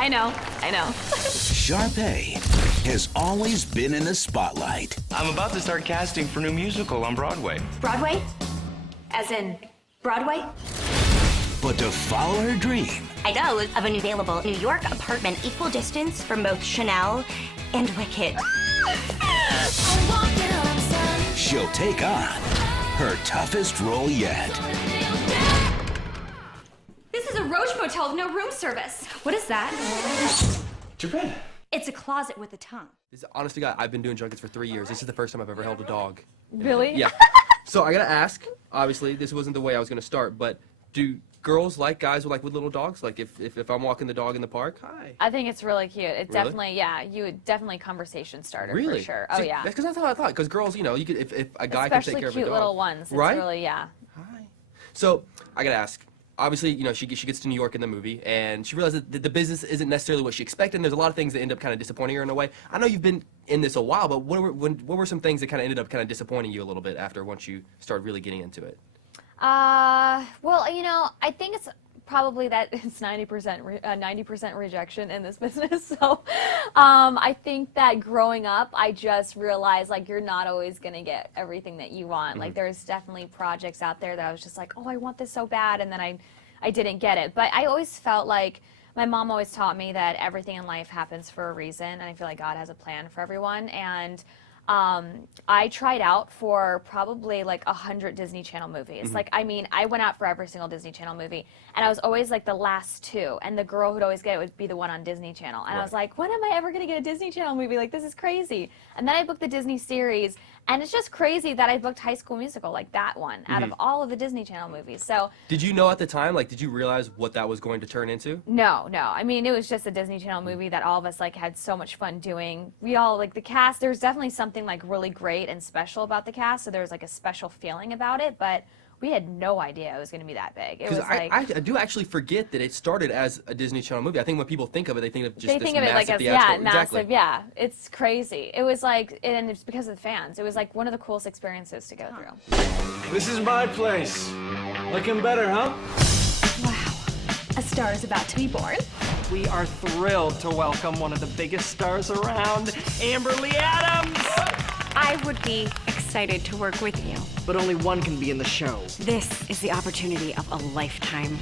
I know. Sharpay has always been in the spotlight. I'm about to start casting for a new musical on Broadway. Broadway? As in Broadway? But to follow her dream, I know of an available New York apartment equal distance from both Chanel and Wicked. she'll take on her toughest role yet. This is a Roche Motel with no room service. What is that? It's your bed. It's a closet with a tongue. This, honest to God, I've been doing junkets for 3 years. This is the first time I've ever held a dog. Really? Yeah. So I gotta ask, obviously, this wasn't the way I was gonna start, but do girls like guys with little dogs? Like if I'm walking the dog in the park, hi. I think it's really cute. It Really? definitely, yeah, you would definitely conversation starter Really? for sure. See, Oh yeah. That's because that's how I thought. Because girls, you could if a guy can Especially take care of a cute dog. little ones. It's Right? really, yeah. Hi. So I gotta ask. Obviously, she gets to New York in the movie, and she realizes that the business isn't necessarily what she expected. And there's a lot of things that end up kind of disappointing her in a way. I know you've been in this a while, but what were some things that kind of ended up kind of disappointing you a little bit after once you started really getting into it? Well, I think it's probably that it's 90% rejection in this business. So, I think that growing up, I just realized you're not always gonna get everything that you want. Mm-hmm. Like there's definitely projects out there that I was just like, oh, I want this so bad, and then I didn't get it. But I always felt like my mom always taught me that everything in life happens for a reason, and I feel like God has a plan for everyone. And I tried out for probably 100 Disney Channel movies. Mm-hmm. I went out for every single Disney Channel movie, and I was always the last two, and the girl who'd always get it would be the one on Disney Channel. And I was like, when am I ever going to get a Disney Channel movie? This is crazy. And then I booked the Disney series, and it's just crazy that I booked High School Musical, that one, out of all of the Disney Channel movies. So Did you know at the time, did you realize what that was going to turn into? No. It was just a Disney Channel movie that all of us had so much fun doing. We all the cast. There's definitely something really great and special about the cast. So there's a special feeling about it, but we had no idea it was going to be that big. It was I do actually forget that it started as a Disney Channel movie. I think when people think of it, they think of just they this think of it massive as theatrical. massive. Exactly. Yeah, it's crazy. It was and it's because of the fans. It was one of the coolest experiences to go through. This is my place. Looking better, huh? Wow. A star is about to be born. We are thrilled to welcome one of the biggest stars around, Amber Lee Adams! I would be excited to work with you. But only one can be in the show. This is the opportunity of a lifetime.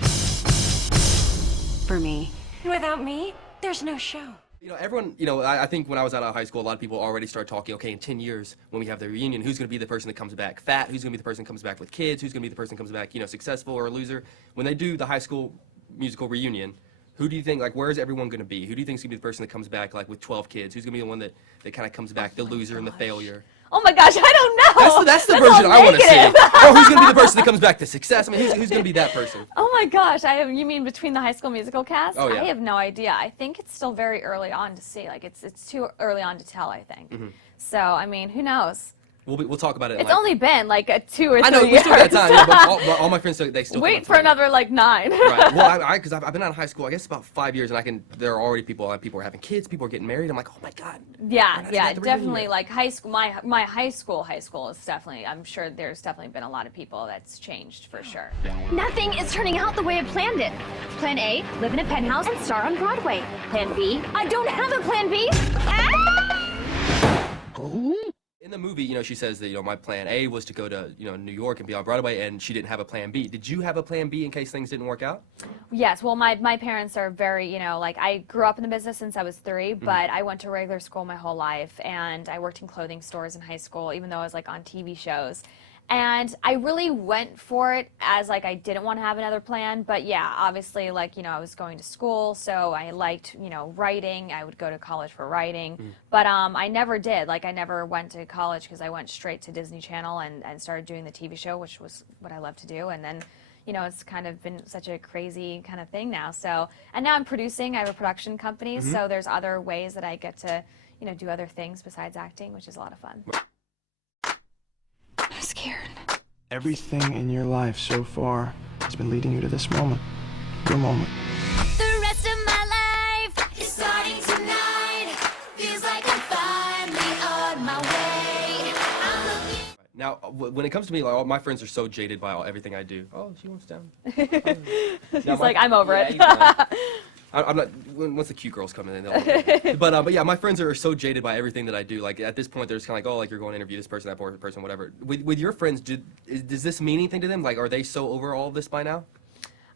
For me. Without me, there's no show. Everyone, I think when I was out of high school, a lot of people already started talking, okay, in 10 years, when we have the reunion, who's going to be the person that comes back fat? Who's going to be the person that comes back with kids? Who's going to be the person that comes back, successful or a loser? When they do the High School Musical reunion, who do you think, where is everyone going to be? Who do you think is going to be the person that comes back, with 12 kids? Who's going to be the one that kind of comes back, the loser and the failure? Oh my gosh, I don't know. That's the version I want to see. Or who's going to be the person that comes back to success? Who's going to be that person? Oh my gosh, you mean between the High School Musical cast? Oh, yeah. I have no idea. I think it's still very early on to see. It's too early on to tell, I think. Mm-hmm. So, who knows? We'll talk about it. It's only been a 2 or 3 years. I know, we still got time, yeah, but all my friends, they still wait for another 9. Right. Well, because I've been out of high school, I guess about 5 years, and there are already people are having kids, people are getting married. I'm like, oh my God. Yeah, definitely. High school, my high school is definitely. I'm sure there's definitely been a lot of people that's changed for sure. Nothing is turning out the way I planned it. Plan A, live in a penthouse and star on Broadway. Plan B, I don't have a plan B. In the movie, she says that, my plan A was to go to, New York and be on Broadway, and she didn't have a plan B. Did you have a plan B in case things didn't work out? Yes, well, my parents are very, I grew up in the business since I was 3, but I went to regular school my whole life, and I worked in clothing stores in high school, even though I was, on TV shows. And I really went for it as, I didn't want to have another plan, but yeah, obviously, I was going to school, so I liked, writing. I would go to college for writing, but I never did. I never went to college because I went straight to Disney Channel and started doing the TV show, which was what I love to do, and then it's kind of been such a crazy kind of thing now. So, and now I'm producing. I have a production company, so there's other ways that I get to, do other things besides acting, which is a lot of fun. I'm scared. Everything in your life so far has been leading you to this moment. Your moment. The rest of my life is starting tonight. Feels like I'm finally on my way. I'm looking. Now, when it comes to me, all my friends are so jaded by everything I do. Oh, she wants down. He's I'm over it. I'm not. Once the cute girls come in, they'll. But yeah, my friends are so jaded by everything that I do. Like at this point, they're just kind of like, oh, like you're going to interview this person, that person, whatever. With your friends, does this mean anything to them? Like, are they so over all of this by now?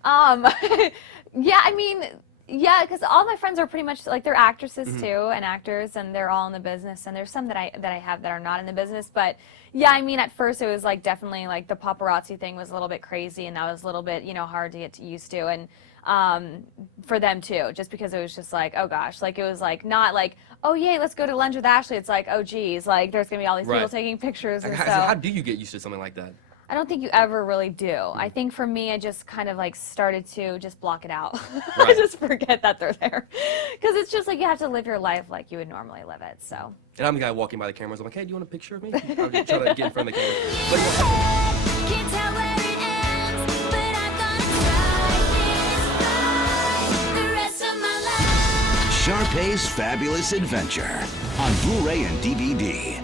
Yeah, I mean, yeah, because all my friends are pretty much like they're actresses too and actors, and they're all in the business. And there's some that I have that are not in the business, but yeah, I mean, at first it was like definitely like the paparazzi thing was a little bit crazy, and that was a little bit hard to get used to, and for them too, just because it was just like, oh gosh, like it was like not like, oh yay, let's go to lunch with Ashley. It's like, oh geez, like there's gonna be all these people taking pictures. Or so. How do you get used to something like that? I don't think you ever really do. I think for me, I just kind of like started to just block it out. Right. I just forget that they're there. Because it's just like you have to live your life like you would normally live it, so. And I'm the guy walking by the cameras. I'm like, hey, do you want a picture of me? I'm just trying to get in front of the camera. Can't tell where it ends, but I'm gonna try this the rest of my life. Sharpay's Fabulous Adventure on Blu-ray and DVD.